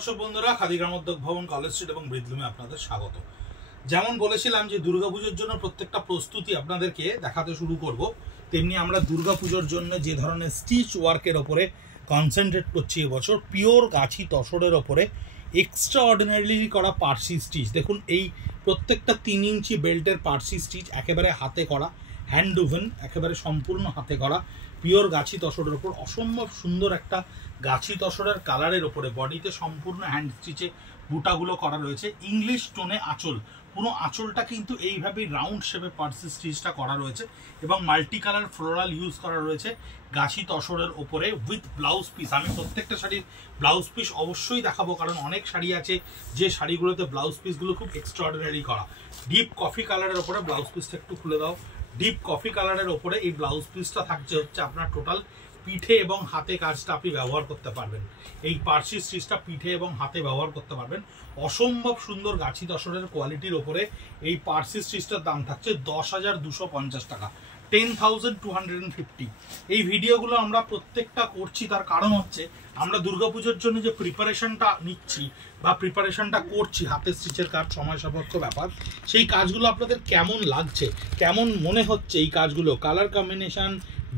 দর্শক বন্ধুরা, খাদি গ্রামোদ্যোগ ভবন, কলেজ স্ট্রিট এবং ব্রিদলুমে আপনাদের স্বাগত। যেমন বলেছিলাম যে দুর্গাপুজোর জন্য প্রত্যেকটা প্রস্তুতি আপনাদেরকে দেখাতে শুরু করব, তেমনি আমরা দুর্গাপুজোর জন্য যে ধরনের স্টিচ ওয়ার্কের ওপরে কনসেন্ট্রেট করছি এবছর, পিওর গাছি তসরের ওপরে এক্সট্রা অর্ডিনারিলি করা পার্সি স্টিচ। দেখুন, এই প্রত্যেকটা 3 ইঞ্চি বেল্টের পার্সি স্টিচ একেবারে হাতে করা, হ্যান্ড ওভেন, একেবারে সম্পূর্ণ হাতে করা পিওর গাছি তসরের ওপর অসম্ভব সুন্দর একটা গাছি তসরের কালারের ওপরে বডিতে সম্পূর্ণ হ্যান্ড স্টিচে বুটাগুলো করা রয়েছে। ইংলিশ টোনে আঁচল, পুরো আঁচলটা কিন্তু এইভাবেই রাউন্ড শেপে পার্সি স্টিচটা করা রয়েছে এবং মাল্টি কালার ফ্লোরাল ইউজ করা রয়েছে গাছি তসরের ওপরে উইথ ব্লাউজ পিস। আমি প্রত্যেকটা শাড়ির ব্লাউজ পিস অবশ্যই দেখাবো, কারণ অনেক শাড়ি আছে যে শাড়িগুলোতে ব্লাউজ পিসগুলো খুব এক্সট্রাঅর্ডিনারি করা। ডিপ কফি কালারের ওপরে ব্লাউজ পিসটা একটু খুলে দাও। ডিপ কফি কালারের ওপরে এই ব্লাউজ পিসটা থাকছে হচ্ছে আপনার টোটাল পিঠে এবং হাতে কাজটা আপনি ব্যবহার করতে পারবেন। এই পার্সি স্টিচটা পিঠে এবং হাতে ব্যবহার করতে পারবেন। অসম্ভব সুন্দর গাছি তসরের কোয়ালিটির ওপরে এই পার্সি স্টিচটার দাম থাকছে 10,250 টাকা, 10,250। এই ভিডিওগুলো আমরা প্রত্যেকটা করছি, তার কারণ হচ্ছে আমরা দুর্গাপুজোর জন্য যে প্রিপারেশনটা নিচ্ছি বা প্রিপারেশনটা করছি, হাতের স্টিচের কাজ সময় সাপেক্ষ ব্যাপার, সেই কাজগুলো আপনাদের কেমন লাগছে, কেমন মনে হচ্ছে, এই কাজগুলো কালার কম্বিনেশন,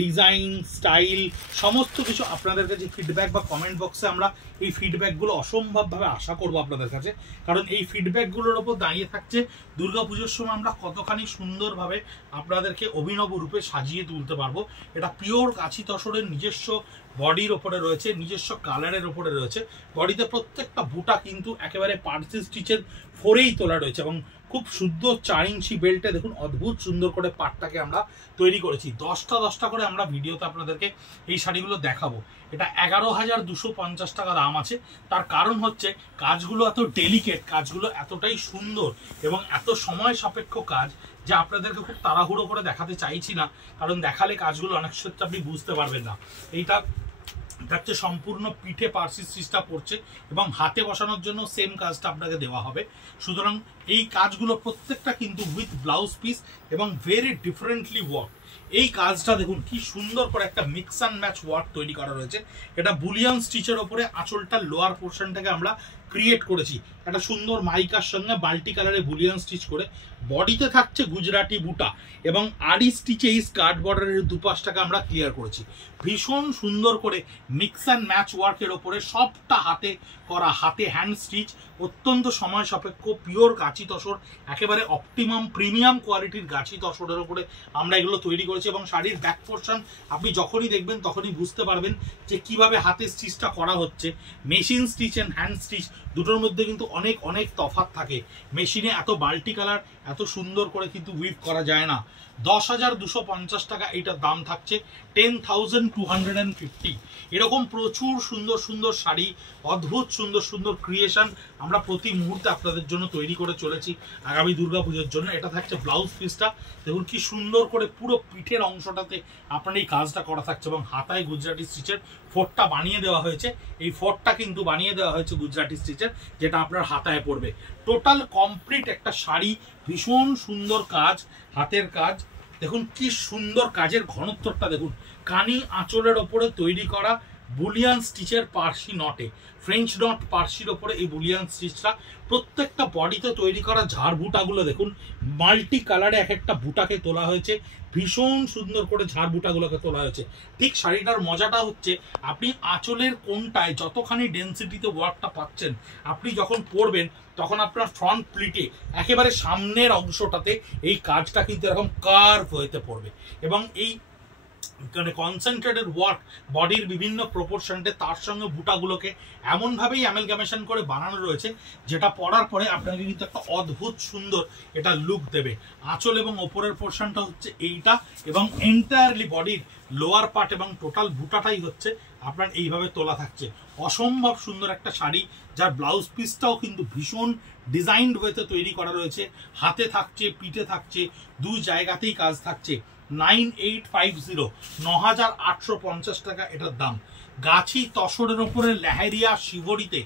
ডিজাইন, স্টাইল, সমস্ত কিছু আপনাদের কাছে ফিডব্যাক বা কমেন্ট বক্সে আমরা এই ফিডব্যাকগুলো অসম্ভবভাবে আশা করব আপনাদের কাছে। কারণ এই ফিডব্যাকগুলোর ওপর দাঁড়িয়ে থাকছে দুর্গাপুজোর সময় আমরা কতখানি সুন্দরভাবে আপনাদেরকে অভিনব রূপে সাজিয়ে তুলতে পারবো। এটা পিওর গাছি তসরের নিজস্ব বডির ওপরে রয়েছে, নিজস্ব কালারের ওপরে রয়েছে। বডিতে প্রত্যেকটা বুটা কিন্তু একেবারে পার্সি স্টিচের ফোরেই তোলা রয়েছে এবং খুব শুদ্ধ 4 ইঞ্চি বেল্টে দেখুন অদ্ভুত সুন্দর করে পাটটাকে আমরা তৈরি করেছি। 10টা করে আমরা ভিডিওতে আপনাদেরকে এই শাড়িগুলো দেখাবো। এটা 11,250 টাকা দাম আছে। তার কারণ হচ্ছে কাজগুলো এত ডেলিকেট, কাজগুলো এতটাই সুন্দর এবং এত সময় সাপেক্ষ কাজ যে আপনাদেরকে খুব তাড়াহুড়ো করে দেখাতে চাইছি না, কারণ দেখালে কাজগুলো অনেক ক্ষেত্রে আপনি বুঝতে পারবেন না। এইটা থাকছে সম্পূর্ণ পিঠে পার্সি স্টিচটা পড়ছে এবং হাতে বসানোর জন্য সেম কাজটা আপনাকে দেওয়া হবে। সুতরাং এই কাজগুলো প্রত্যেকটা কিন্তু উইথ ব্লাউজ পিস এবং ভেরি ডিফারেন্টলি ওয়ার্ক। এই কাজটা দেখুন কি সুন্দর করে একটা মিক্স অ্যান্ড ম্যাচ ওয়ার্ক তৈরি করা রয়েছে। এটা বুলিয়ান স্টিচের ওপরে আঁচলটা লোয়ার পোর্শনটাকে আমরা ক্রিয়েট করেছি একটা সুন্দর মাইকার সঙ্গে মাল্টি কালারে বুলিয়ান স্টিচ করে। বডিতে থাকছে গুজরাটি বুটা এবং আড়ি স্টিচে এই স্কার্ট বর্ডারের দুপাশটাকে আমরা ক্লিয়ার করেছি ভীষণ সুন্দর করে মিক্স অ্যান্ড ম্যাচ ওয়ার্কের ওপরে। সবটা হাতে করা, হাতে হ্যান্ড স্টিচ, অত্যন্ত সময় সাপেক্ষ পিওর গাছি তসর, একেবারে অপটিমাম প্রিমিয়াম কোয়ালিটির গাছি তসরের ওপরে আমরা এগুলো তৈরি করেছি। এবং শাড়ির ব্যাক পোর্শন আপনি যখনই দেখবেন তখনই বুঝতে পারবেন যে কিভাবে হাতে স্টিচটা করা হচ্ছে। Machine stitch and hand stitch দুটোর মধ্যে কিন্তু অনেক তফাৎ থাকে। মেশিনে এত মাল্টি কালার এত সুন্দর করে কিন্তু উইভ করা যায় না। 10,250 টাকা এইটার দাম থাকছে, 10,250। এরকম প্রচুর সুন্দর সুন্দর শাড়ি, অদ্ভুত সুন্দর সুন্দর ক্রিয়েশন আমরা প্রতি মুহূর্তে আপনাদের জন্য তৈরি করে চলেছি আগামী দুর্গাপুজোর জন্য। এটা থাকছে ব্লাউজ পিসটা, দেখুন কি সুন্দর করে পুরো পিঠের অংশটাতে আপনার এই কাজটা করা থাকছে এবং হাতায় গুজরাটি স্টিচের ফোর্টটা বানিয়ে দেওয়া হয়েছে। এই ফোর্টটা কিন্তু বানিয়ে দেওয়া হয়েছে গুজরাটি স্টিচের, যেটা আপনার হাতায় পড়বে। টোটাল কমপ্লিট একটা শাড়ি, ভীষণ সুন্দর কাজ, হাতের কাজ। দেখুন কি সুন্দর কাজের ঘনত্বটা দেখুন, কানি আঁচলের ওপরে তৈরি করা বুলিয়ান স্টিচের পার্সি নটে, ফ্রেঞ্চ নট পার্সির ওপরে এই বুলিয়ান স্টিচটা। প্রত্যেকটা বডিতে তৈরি করা ঝাড় বুটাগুলো দেখুন মাল্টি কালারে এক একটা বুটাকে তোলা হয়েছে, ভীষণ সুন্দর করে ঝাড় বুটাগুলোকে তোলা হয়েছে। ঠিক শাড়িটার মজাটা হচ্ছে আপনি আঁচলের কোনটায় যতখানি ডেন্সিটিতে ওয়ার্কটা পাচ্ছেন, আপনি যখন পরবেন তখন আপনার ফ্রন্ট প্লিটে একেবারে সামনের অংশটাতে এই কাজটা কিন্তু এরকম কার্ভ হতে পড়বে এবং এই কনসেন্ট্রেটেড ওয়ার্ক বডির বিভিন্ন প্রপোর্শনটে তার সঙ্গে বুটাগুলোকে এমনভাবেই অ্যামেলগামেশন করে বানানো রয়েছে যেটা পরার পরে আপনাকে কিন্তু একটা অদ্ভুত সুন্দর এটা লুক দেবে। আঁচল এবং ওপরের পোর্শনটা হচ্ছে এইটা এবং এন্টায়ারলি বডির লোয়ার পার্ট এবং টোটাল বুটাটাই হচ্ছে আপনার এইভাবে তোলা থাকছে। অসম্ভব সুন্দর একটা শাড়ি, যার ব্লাউজ পিসটাও কিন্তু ভীষণ ডিজাইনড ওয়েতে তৈরি করা রয়েছে। হাতে থাকছে, পিঠে থাকছে, দুই জায়গাতেই কাজ থাকছে। 9850, 9,850 টাকা এটার দাম। গাছি তসরের ওপরে লেহেরিয়া শিবরিতে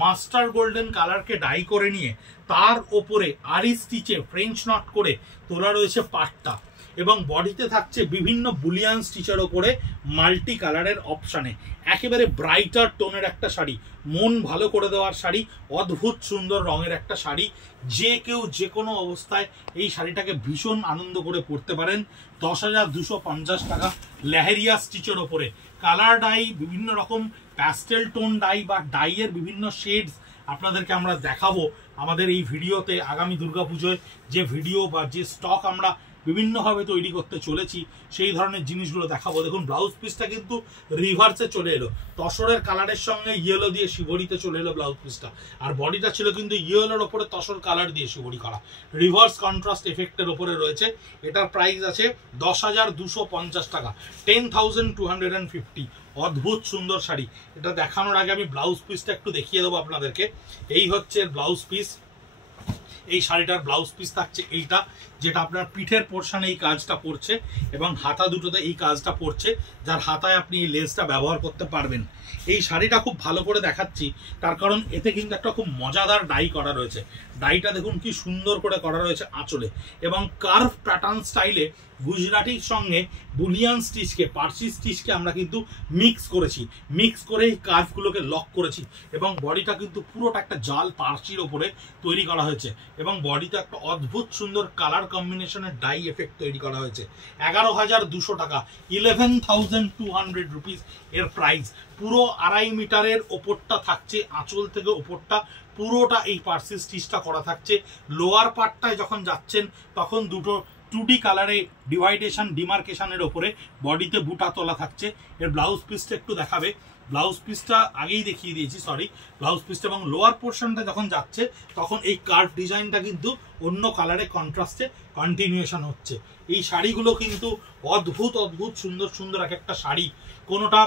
মাস্টার গোল্ডেন কালারকে ডাই করে নিয়ে তার ওপরে আরি স্টিচে ফ্রেঞ্চ নট করে তোলা রয়েছে পাটটা। এবং বডিতে থাকছে বিভিন্ন বুলিয়ান স্টিচের ওপরে মাল্টি কালারের অপশানে একেবারে ব্রাইটার টোনের একটা শাড়ি, মন ভালো করে দেওয়ার শাড়ি, অদ্ভুত সুন্দর রঙের একটা শাড়ি। যে কেউ যে কোনো অবস্থায় এই শাড়িটাকে ভীষণ আনন্দ করে পরতে পারেন। 10,250 টাকা লেহেরিয়া স্টিচের ওপরে কালার ডাই, বিভিন্ন রকম প্যাস্টেল টোন ডাই বা ডাইয়ের বিভিন্ন শেডস আপনাদেরকে আমরা দেখাবো আমাদের এই ভিডিওতে। আগামী দুর্গাপুজোয় যে ভিডিও বা যে স্টক আমরা বিভিন্নভাবে তৈরি করতে চলেছি সেই ধরনের জিনিসগুলো দেখাবো। দেখুন ব্লাউজ পিসটা কিন্তু রিভার্সে চলে এলো, তসরের কালারের সঙ্গে ইয়েলো দিয়ে শিবরিতে চলে এলো ব্লাউজ পিসটা, আর বডিটা ছিল কিন্তু ইয়েলোর ওপরে তসর কালার দিয়ে শিবরি করা, রিভার্স কন্ট্রাস্ট এফেক্টের ওপরে রয়েছে। এটার প্রাইস আছে 10,250 টাকা, 10,250। অদ্ভুত সুন্দর শাড়ি। এটা দেখানোর আগে আমি ব্লাউজ পিসটা একটু দেখিয়ে দেবো আপনাদেরকে। এই হচ্ছে ব্লাউজ পিস। এই শাড়িটার ব্লাউজ পিস থাকছে এইটা, যেটা আপনার পিঠের পোর্শনে এই কাজটা পড়ছে এবং হাতা দুটোতে এই কাজটা পড়ছে, যার হাতায় আপনি এই লেসটা ব্যবহার করতে পারবেন। এই শাড়িটা খুব ভালো করে দেখাচ্ছি তার কারণ এতে কিন্তু একটা খুব মজাদার ডাই করা রয়েছে। ডাইটা দেখুন কি সুন্দর করে করা রয়েছে আঁচলে, এবং কার্ভ প্যাটার্ন স্টাইলে গুজরাটির সঙ্গে বুলিয়ান স্টিচকে, পার্সি স্টিচকে আমরা কিন্তু মিক্স করেছি, মিক্স করে এই কার্ভগুলোকে লক করেছি, এবং বডিটা কিন্তু পুরোটা একটা জাল পার্সির ওপরে তৈরি করা হয়েছে, এবং বডিতে একটা অদ্ভুত সুন্দর কালার কম্বিনেশনের ডাই এফেক্ট তৈরি করা হয়েছে। 11,200 টাকা, 11,200 রুপিস এর প্রাইস। পুরো 2.5 মিটারের ওপরটা থাকছে, আঁচল থেকে ওপরটা পুরোটা এই পার্সি স্টিচটা করা থাকছে। লোয়ার পার্টটায় যখন যাচ্ছেন তখন দুটো 2D কালারে ডিমার্কেশনের ওপরে বডিতে বুটা তোলা থাকছে। এর ব্লাউজ পিসটা একটু দেখাবে, ব্লাউজ পিসটা আগেই দেখিয়ে দিয়েছি, সরি। ব্লাউজ পিসটা এবং লোয়ার পোর্শনটা যখন যাচ্ছে তখন এই কার্ভ ডিজাইনটা কিন্তু অন্য কালারে কন্ট্রাস্টে কন্টিনিউয়েশন হচ্ছে। এই শাড়িগুলো কিন্তু অদ্ভুত অদ্ভুত সুন্দর সুন্দর এক একটা শাড়ি, কোনোটা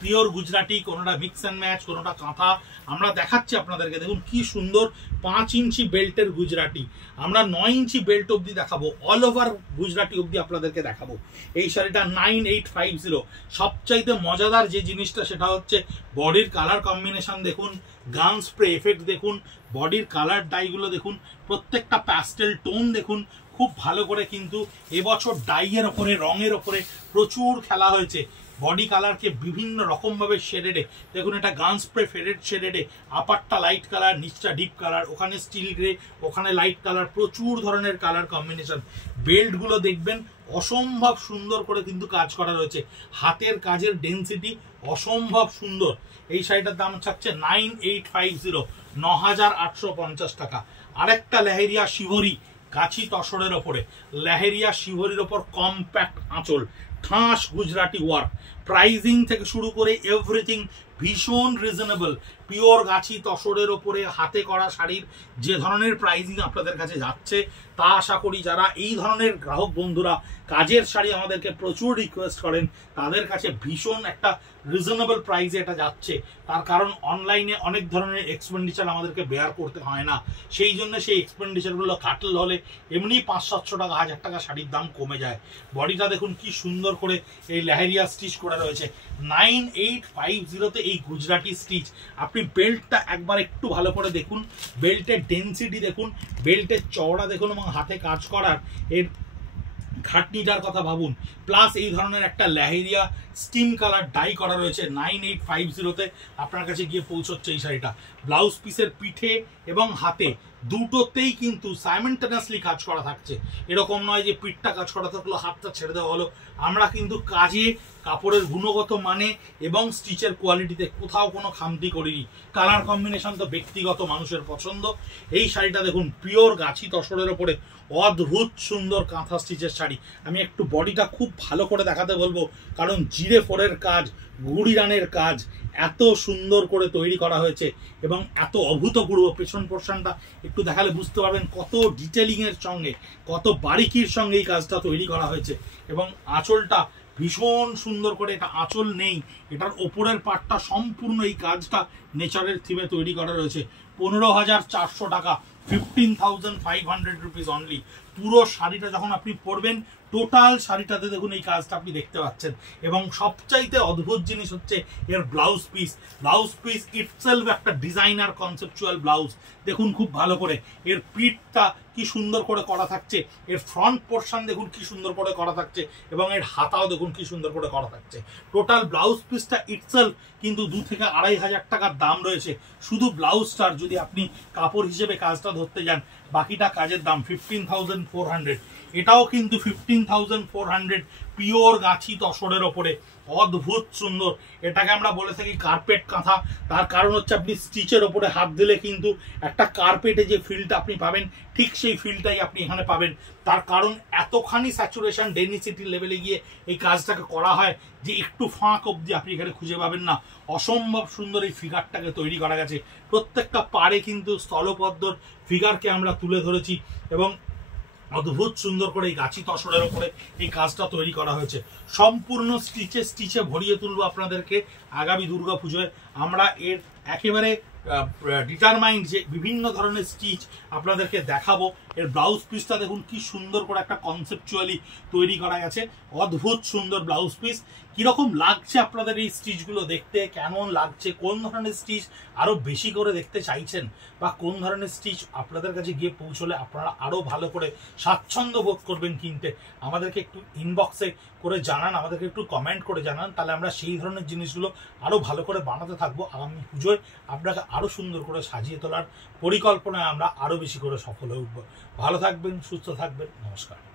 পিওর গুজরাটি, কোনোটা মিক্স অ্যান্ড ম্যাচ, কোনোটা কাঁথা। আমরা দেখাচ্ছি আপনাদেরকে, দেখুন কি সুন্দর 5 ইঞ্চি বেল্টের গুজরাটি, আমরা 9 ইঞ্চি বেল্ট অবধি দেখাবো, অল ওভার গুজরাটি অবধি আপনাদেরকে দেখাবো। এই শাড়িটা 9,850। সবচাইতে মজাদার যে জিনিসটা সেটা হচ্ছে বডির কালার কম্বিনেশন দেখুন, গান স্প্রে এফেক্ট দেখুন, বডির কালার ডাইগুলো দেখুন, প্রত্যেকটা প্যাস্টেল টোন দেখুন। খুব ভালো করে কিন্তু এবছর ডাইয়ের ওপরে, রঙের ওপরে প্রচুর খেলা হয়েছে। বডি কালারকে বিভিন্ন রকমভাবে শেডেডে, দেখুন এটা গান স্প্রে ফেডেড শেডেডে, আপারটা লাইট কালার, নিচটা ডিপ কালার, ওখানে স্টিল গ্রে, ওখানে লাইট কালার, প্রচুর ধরনের কালার কম্বিনেশন। বেল্টগুলো দেখবেন অসম্ভব সুন্দর করে কিন্তু কাজ করা রয়েছে, হাতের কাজের ডেন্সিটি অসম্ভব সুন্দর। এই শাড়িটার দাম থাকছে 9,850, 9,850 টাকা। আরেকটা লেহেরিয়া শিভরি গাছি তসরের ওপরে, লেহেরিয়া শিভরির ওপর কম্প্যাক্ট আঁচল, ঠাস গুজরাটি ওয়ার্ক, প্রাইজিং থেকে শুরু করে এভরিথিং ভীষণ রিজনেবল। পিওর গাছি তসরের ওপরে হাতে করা শাড়ির যে ধরনের প্রাইজিং আপনাদের কাছে যাচ্ছে, তা আশা করি যারা এই ধরনের গ্রাহক বন্ধুরা কাজের শাড়ি আমাদেরকে প্রচুর রিকোয়েস্ট করেন তাদের কাছে ভীষণ একটা রিজনেবল প্রাইসে এটা যাচ্ছে। তার কারণ অনলাইনে অনেক ধরনের এক্সপেন্ডিচার আমাদেরকে বেয়ার করতে হয় না, সেই জন্য সেই এক্সপেন্ডিচারগুলো কাটল হলে এমনি 500-700 টাকা, 1000 টাকা শাড়ির দাম কমে যায়। বডিটা দেখুন কি সুন্দর করে এই লেহেরিয়া স্টিচ করা রয়েছে। 9,850-তে এই গুজরাটি স্টিচ। আপনি বেল্টটা একবার একটু ভালো করে দেখুন, বেল্টের ডেন্সিটি দেখুন, বেল্টের চওড়া দেখুন, এবং হাতে কাজ করার এর খাটনিটার কথা ভাবুন। প্লাস এই ধরনের একটা লেহেরিয়া স্টিম কালার ডাই করা রয়েছে। 9,850-তে আপনার কাছে গিয়ে পৌঁছচ্ছে এই শাড়িটা। ব্লাউজ পিসের পিঠে এবং হাতে দুটোতেই কিন্তু সাইমেন্টেনিয়াসলি কাজ করা থাকছে, এরকম নয় যে পিঠটা কাজ করা থাকলো হাতটা ছেড়ে দেওয়া হলো। আমরা কিন্তু কাজে, কাপড়ের গুণগত মানে এবং স্টিচের কোয়ালিটিতে কোথাও কোনো খামতি করিনি। কালার কম্বিনেশন তো ব্যক্তিগত মানুষের পছন্দ। এই শাড়িটা দেখুন পিওর গাছি তসরের ওপরে অদ্ভুত সুন্দর কাঁথা স্টিচের শাড়ি। আমি একটু বডিটা খুব ভালো করে দেখাতে বলবো, কারণ জিরে ফোরের কাজ, গুড়ি রানের কাজ এত সুন্দর করে তৈরি করা হয়েছে এবং এত অভূতপূর্ব। পেছন পোর্শনটা একটু দেখালে বুঝতে পারবেন কত ডিটেলিং এর সঙ্গে, কত বারিকির সঙ্গে এই কাজটা তৈরি করা হয়েছে। এবং আঁচলটা ভীষণ সুন্দর করে, এটা আঁচল নেই, এটার ওপরের পার্টটা সম্পূর্ণ এই কাজটা নেচারের থিমে তৈরি করা রয়েছে। 15,400 টাকা, 15,500 রুপিস অনলি। পুরো শাড়িটা যখন আপনি পরবেন, টোটাল শাড়িটাতে দেখুন এই কাজটা আপনি দেখতে পাচ্ছেন। এবং সবচাইতে অদ্ভুত জিনিস হচ্ছে এর blouse piece. Blouse piece itself একটা ডিজাইনার কনসেপচুয়াল ব্লাউজ। দেখুন খুব ভালো করে এর পিঠটা কি সুন্দর করে করা থাকছে, এর ফ্রন্ট পোর্শন দেখুন কি সুন্দর করে করা থাকছে, এবং এর হাতাও দেখুন কি সুন্দর করে করা থাকছে। টোটাল ব্লাউজ পিসটা ইটসেলফ কিন্তু 2 থেকে 2,500 টাকার দাম রয়েছে শুধু ব্লাউজটার। যদি আপনি কাপড় হিসেবে কাজটা ধরতে যান, বাকিটা কাজের দাম 15,400। এটাও কিন্তু 15,400 পিওর গাছি তসরের ওপরে, অদ্ভুত সুন্দর। এটাকে আমরা বলে থাকি কার্পেট কাঁথা। তার কারণ হচ্ছে আপনি স্টিচের ওপরে হাত দিলে কিন্তু একটা কার্পেটে যে ফিলটা আপনি পাবেন, ঠিক সেই ফিলটাই আপনি এখানে পাবেন। তার কারণ এতখানি স্যাচুরেশন ডেনসিটি লেভেলে গিয়ে এই কাজটাকে করা হয় যে একটু ফাঁক অবধি আপনি এখানে খুঁজে পাবেন না। অসম্ভব সুন্দর এই ফিগারটাকে তৈরি করা গেছে। প্রত্যেকটা পাড়ে কিন্তু স্থলপদ্মর ফিগারকে আমরা তুলে ধরেছি, এবং অদ্ভুত সুন্দর করে এই গাছি তসরের ওপরে এই কাজটা তৈরি করা হয়েছে। সম্পূর্ণ স্টিচে ভরিয়ে তুলবো আপনাদেরকে আগামী দুর্গা পুজোয়। আমরা এর একেবারে ডিটারমাইন্ড যে বিভিন্ন ধরনের স্টিচ আপনাদেরকে দেখাবো। এর ব্লাউজ পিসটা দেখুন কি সুন্দর করে একটা কনসেপচুয়ালি তৈরি করা গেছে, অদ্ভুত সুন্দর ব্লাউজ পিস। কিরকম লাগছে আপনাদের এই স্টিচগুলো দেখতে, কেমন লাগছে, কোন ধরনের স্টিচ আরো বেশি করে দেখতে চাইছেন, বা কোন ধরনের স্টিচ আপনাদের কাছে গিয়ে পৌঁছলে আপনারা আরো ভালো করে স্বাচ্ছন্দ্য বোধ করবেন কিনতে, আমাদেরকে একটু ইনবক্সে করে জানান, আমাদেরকে একটু কমেন্ট করে জানান। তাহলে আমরা সেই ধরনের জিনিসগুলো আরো ভালো করে বানাতে থাকবো। আগামী পুজোয় আপনাকে আরো সুন্দর করে সাজিয়ে তোলার পরিকল্পনায় আমরা আরো বেশি করে সফল হয়ে উঠবো। ভালো থাকবেন, সুস্থ থাকবেন, নমস্কার।